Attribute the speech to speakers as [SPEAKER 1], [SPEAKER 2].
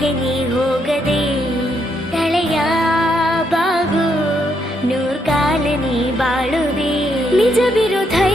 [SPEAKER 1] ಕೆನೆ ಹೋಗದೆ ತಳೆಯ ಬಾಗು ನೂರ್ಕಾಲನೆ ಬಾಳುವೆ. ನಿಜ
[SPEAKER 2] ವಿರುದ್ಧ